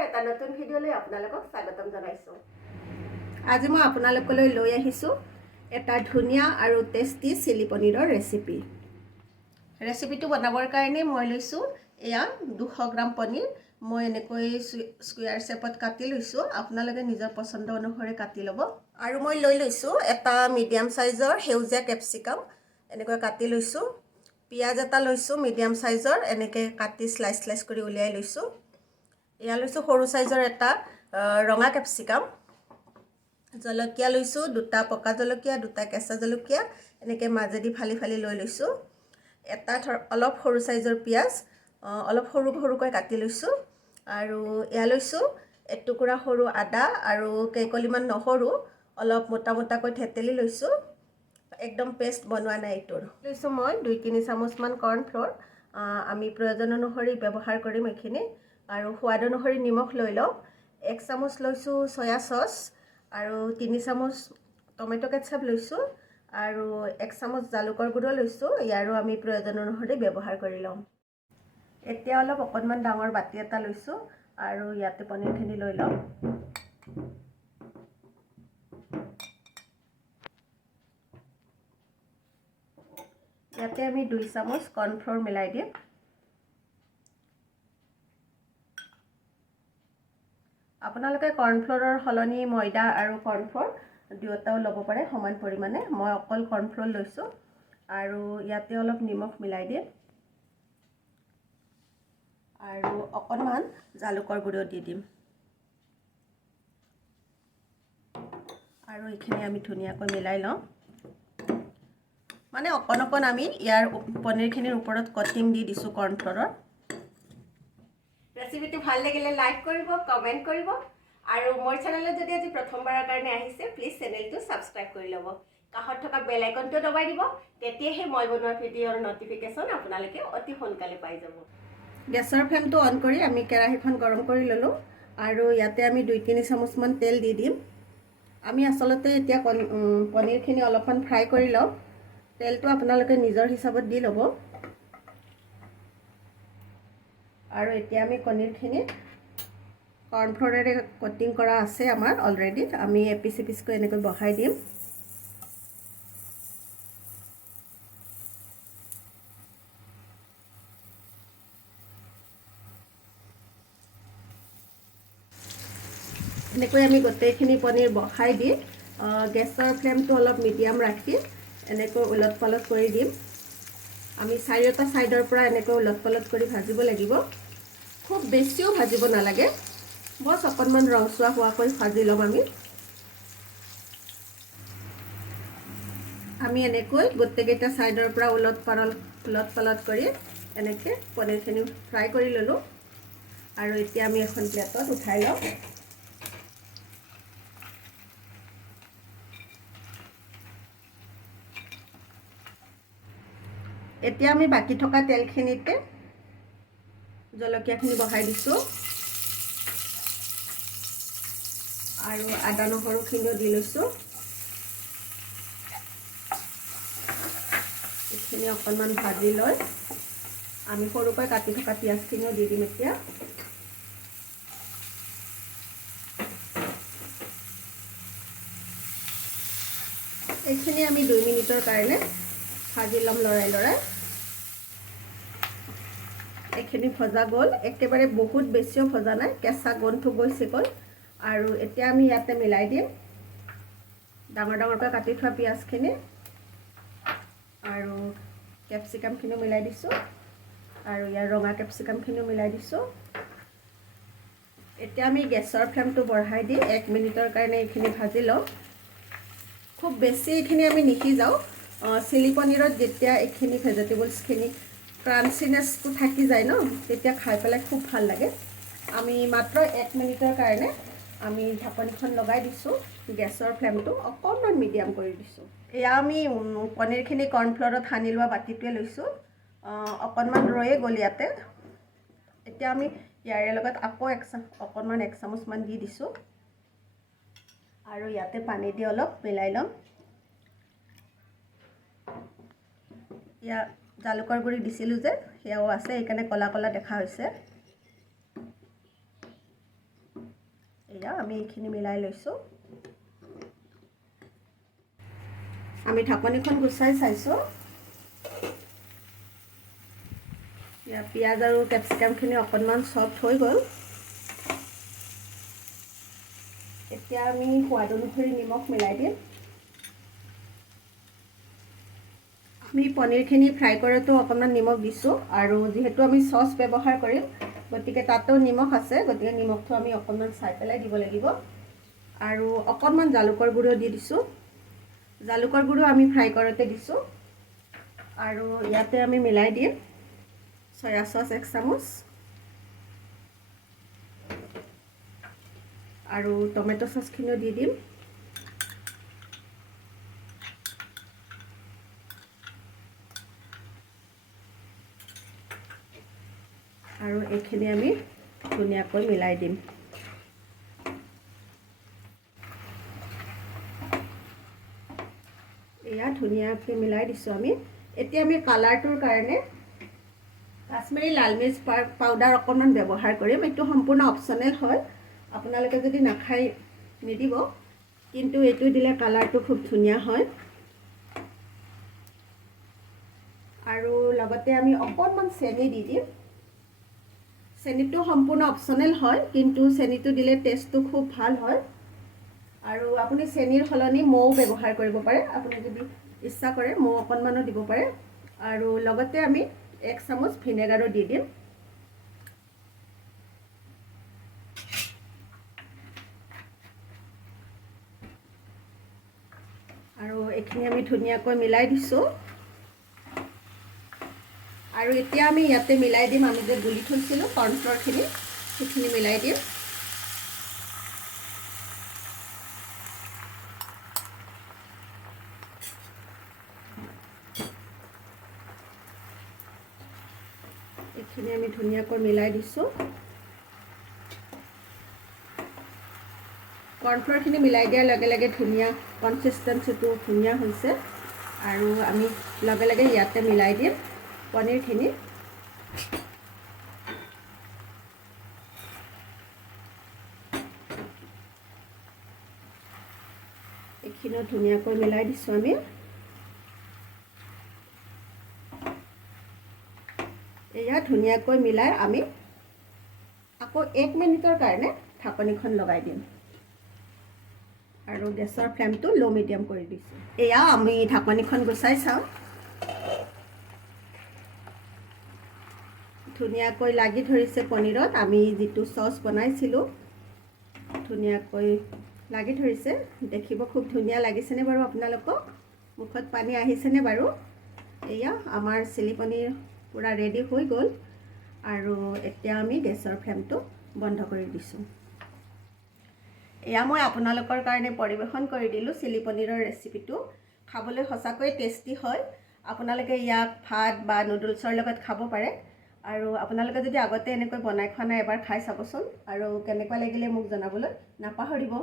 নমস্কাৰ, এটা নতুন ভিডিঅ'লৈ আপোনালোকক স্বাগতম জনাইছোঁ। আজি মই আপোনালোকলৈ লৈ আহিছোঁ এটা ধুনীয়া আৰু টেষ্টি চিলি পনীৰৰ ৰেচিপি। ৰেচিপিটো বনাবৰ কাৰণে মই লৈছোঁ এয়া 200 গ্ৰাম পনীৰ। মই এনেকৈ স্কুৱেৰ শ্বেপত কাটি লৈছোঁ। আপোনালোকে নিজৰ পচন্দ অনুসৰি কাটি ল'ব। আৰু মই লৈ লৈছোঁ এটা মিডিয়াম সাইজৰ সেউজীয়া কেপচিকাম, এনেকৈ কাটি লৈছোঁ। পিঁয়াজ এটা লৈছোঁ মিডিয়াম সাইজৰ, এনেকৈ কাটি স্লাইচ কৰি উলিয়াই লৈছোঁ। এয়া লৈছোঁ সৰু সাইজৰ এটা ৰঙা কেপচিকাম। জলকীয়া লৈছোঁ, দুটা পকা জলকীয়া, দুটা কেঁচা জলকীয়া, এনেকৈ মাজেদি ফালি ফালি লৈ লৈছোঁ। এটা অলপ সৰু সাইজৰ পিঁয়াজ, অলপ সৰুকৈ কাটি লৈছোঁ। আৰু এয়া লৈছোঁ এটুকুৰা সৰু আদা আৰু কেইকলিমান নহৰু অলপ মোটা মোটাকৈ থেতেলি লৈছোঁ। একদম পেষ্ট বনোৱা নাই এইটোৰ। লৈছোঁ মই 2-3 চামুচমান কৰ্ণফ্ল'ৰ। আমি প্ৰয়োজন অনুসৰি ব্যৱহাৰ কৰিম এইখিনি। আৰু সোৱাদ অনুসৰি নিমখ লৈ লওঁ। 1 চামুচ লৈছোঁ চয়া চচ আৰু 3 চামুচ টমেটো কেটচাপ লৈছোঁ আৰু 1 চামুচ জালুকৰ গুড়া লৈছোঁ। ইয়াৰো আমি প্ৰয়োজন অনুসৰি ব্যৱহাৰ কৰি লওঁ। এতিয়া অকণমান ডাঙৰ বাটি এটা লৈছোঁ আৰু ইয়াতে পনীৰখিনি লৈ লওঁ। ইয়াতে আমি 2 চামুচ কৰ্ণফ্ল'ৰ মিলাই দিম। আপোনালোকে কৰ্ণফ্ল'ৰৰ সলনি ময়দা আৰু কৰ্ণফ্ল'ৰ দুয়োটাও ল'ব পাৰে সমান পৰিমাণে। মই অকল কৰ্ণফ্ল'ৰ লৈছোঁ আৰু ইয়াতে অলপ নিমখ মিলাই দিম আৰু অকণমান জালুকৰ গুড়িও দি দিম। আৰু এইখিনি আমি ধুনীয়াকৈ মিলাই লওঁ। মানে অকণ আমি ইয়াৰ পনীৰখিনিৰ ওপৰত কটিং দি দিছোঁ কৰ্ণফ্ল'ৰৰ। ৰেচিপিটো ভাল লাগিলে লাইক কৰিব, কমেণ্ট কৰিব আৰু মোৰ চেনেলত যদি আজি প্ৰথমবাৰৰ কাৰণে আহিছে প্লিজ চেনেলটো ছাবস্ক্ৰাইব কৰি ল'ব। কাষত থকা বেল আইকনটো দবাই দিব, তেতিয়াহে মই বনোৱা ভিডিঅ'ৰ নটিফিকেশ্যন আপোনালোকে অতি সোনকালে পাই যাব। গেছৰ ফ্লেমটো অন কৰি আমি কেৰাহীখন গৰম কৰি ল'লোঁ আৰু ইয়াতে আমি 2-3 চামুচমান তেল দি দিম। আমি আচলতে এতিয়া পনীৰখিনি অলপমান ফ্ৰাই কৰি লওঁ। তেলটো আপোনালোকে নিজৰ হিচাপত দি ল'ব। আৰু এতিয়া আমি পনীৰখিনি কৰ্ণফ্ল'ৰেৰে কটিং কৰা আছে আমাৰ অলৰেডি। আমি এপিচ এপিচকৈ এনেকৈ বহাই দিম। এনেকৈ আমি গোটেইখিনি পনীৰ বহাই দি গেছৰ ফ্লেমটো অলপ মিডিয়াম ৰাখি এনেকৈ ওলট পালট কৰি দিম। আমি চাৰিওটা ছাইডৰ পৰা এনেকৈ ওলট পালট কৰি ভাজিব লাগিব। খুব বেছিও ভাজিব নালাগে, বছ অকণমান ৰংচোৱা হোৱাকৈ ভাজি ল'ম আমি এনেকৈ গোটেইকেইটা ছাইডৰ পৰা ওলট পালট কৰি এনেকৈ পনীৰখিনি ফ্ৰাই কৰি ল'লোঁ। আৰু এতিয়া আমি এখন প্লেটত উঠাই লওঁ। এতিয়া আমি বাকী থকা তেলখিনিতে জলকীয়াখিনি বহাই দিছোঁ আৰু আদা নহৰুখিনিও দি লৈছোঁ। এইখিনি অকণমান ভাজি লৈ আমি সৰুকৈ কাটি থকা পিঁয়াজখিনিও দি দিম। এতিয়া এইখিনি আমি 2 মিনিটৰ কাৰণে ভাজি ল'ম লৰাই। এইখিনি ভজা গ'ল, একেবাৰে বহুত বেছিও ভজা নাই, কেঁচা গোন্ধটো গৈছে গ'ল। আৰু এতিয়া আমি ইয়াতে মিলাই দিম ডাঙৰকৈ কাটি থোৱা পিঁয়াজখিনি আৰু কেপচিকামখিনিও মিলাই দিছোঁ আৰু ইয়াৰ ৰঙা কেপচিকামখিনিও মিলাই দিছোঁ। এতিয়া আমি গেছৰ ফ্লেমটো বঢ়াই দি 1 মিনিটৰ কাৰণে এইখিনি ভাজি লওঁ। খুব বেছি এইখিনি আমি নিসিজাওঁ। চিলি পনীৰত যেতিয়া এইখিনি ভেজিটেবলছখিনি ক্ৰাঞ্চিনেছটো থাকি যায় ন, তেতিয়া খাই পেলাই খুব ভাল লাগে। আমি মাত্ৰ 1 মিনিটৰ কাৰণে আমি ঢাকনিখন লগাই দিছোঁ। গেছৰ ফ্লেমটো অকণমান মিডিয়াম কৰি দিছোঁ। এয়া আমি পনীৰখিনি কৰ্ণফ্ল'ৰত সানি লোৱা বাতিটোৱে লৈছোঁ। অকণমান ৰৈয়ে গ'ল ইয়াতে। এতিয়া আমি ইয়াৰে লগত আকৌ অকণমান 1 চামুচমান দি দিছোঁ আৰু ইয়াতে পানী দি অলপ মিলাই ল'ম। ইয়াত জালুকৰ গুড়ি দিছিলোঁ যে, সেয়াও আছে, সেইকাৰণে ক'লা ক'লা দেখা হৈছে। এয়া আমি এইখিনি মিলাই লৈছোঁ আমি ঢাকনিখন গুচাই চাইছোঁ ইয়া পিঁয়াজ আৰু কেপচিকামখিনি অকণমান ছফ্ট হৈ গ'ল এতিয়া আমি সোৱাদ অনুসৰি নিমখ মিলাই দিম আমি পনীৰখিনি ফ্ৰাই কৰোঁতেও অকণমান নিমখ দিছোঁ আৰু যিহেতু আমি চচ ব্যৱহাৰ কৰিম গতিকে তাতো নিমখ আছে গতিকে নিমখটো আমি অকণমান চাই পেলাই দিব লাগিব আৰু অকণমান জালুকৰ গুড়িও দি দিছোঁ জালুকৰ গুড়িও আমি ফ্ৰাই কৰোঁতে দিছোঁ আৰু ইয়াতে আমি মিলাই দিম সয়া সচ 1 চামুচ আৰু টমেটো সচখিনিও দি দিম আৰু এইখিনি আমি ধুনীয়াকৈ মিলাই দিম এয়া ধুনীয়াকৈ মিলাই দিছোঁ আমি এতিয়া আমি কালাৰটোৰ কাৰণে কাশ্মীৰী লাল মিৰ্চ পাউডাৰ অকণমান ব্যৱহাৰ কৰিম এইটো সম্পূৰ্ণ অপচনেল হয় আপোনালোকে যদি নাখায় নিদিব কিন্তু এইটো দিলে কালাৰটো খুব ধুনীয়া হয় আৰু লগতে আমি অকণমান চেনি দি দিম চেনিটো সম্পূৰ্ণ অপচনেল হয় কিন্তু চেনিটো দিলে টেষ্টটো খুব ভাল হয় আৰু আপুনি চেনিৰ সলনি মৌ ব্যৱহাৰ কৰিব পাৰে আপুনি যদি ইচ্ছা কৰে মৌ অকণমানো দিব পাৰে আৰু লগতে আমি 1 চামুচ ভিনেগাৰো দি দিম আৰু এইখিনি আমি ধুনীয়াকৈ মিলাই দিছোঁ আৰু এতিয়া আমি ইয়াতে মিলাই দিম আমি যে গুলি থৈছিলোঁ কৰ্ণফ্লৰখিনি সেইখিনি মিলাই দিম এইখিনি আমি ধুনীয়াকৈ মিলাই দিছোঁ কৰ্ণফ্লৰখিনি মিলাই দিয়াৰ লগে লগে ধুনীয়া কনসিষ্টেন্সিটো ধুনীয়া হৈছে আৰু আমি লগে লগে ইয়াতে মিলাই দিম পনীৰখিনি এইখিনিও ধুনীয়াকৈ মিলাই দিছোঁ আমি এয়া ধুনীয়াকৈ মিলাই আমি আকৌ 1 মিনিটৰ কাৰণে ঢাকনিখন লগাই দিম আৰু গেছৰ ফ্লেমটো লো মিডিয়াম কৰি দিছোঁ এয়া আমি ঢাকনিখন গুচাই চাওঁ ধুনীয়াকৈ লাগি ধৰিছে পনীৰত আমি যিটো সস বনাইছিলোঁ ধুনীয়াকৈ লাগি ধৰিছে দেখিব খুব ধুনীয়া লাগিছেনে বাৰু আপোনালোকক মুখত পানী আহিছেনে বাৰু এয়া আমাৰ চিলি পনীৰ পুৰা ৰেডি হৈ গ'ল আৰু এতিয়া আমি গেছৰ ফ্লেমটো বন্ধ কৰি দিছোঁ এয়া মই আপোনালোকৰ কাৰণে পৰিৱেশন কৰি দিলোঁ চিলি পনীৰৰ ৰেচিপিটো খাবলৈ সঁচাকৈ টেষ্টি হয় আপোনালোকে ইয়াক ভাত বা নুডলছৰ লগত খাব পাৰে আৰু আপোনালোকে যদি আগতে এনেকৈ বনাই খোৱা নাই এবাৰ খাই চাবচোন আৰু কেনেকুৱা লাগিলে মোক জনাবলৈ নাপাহৰিব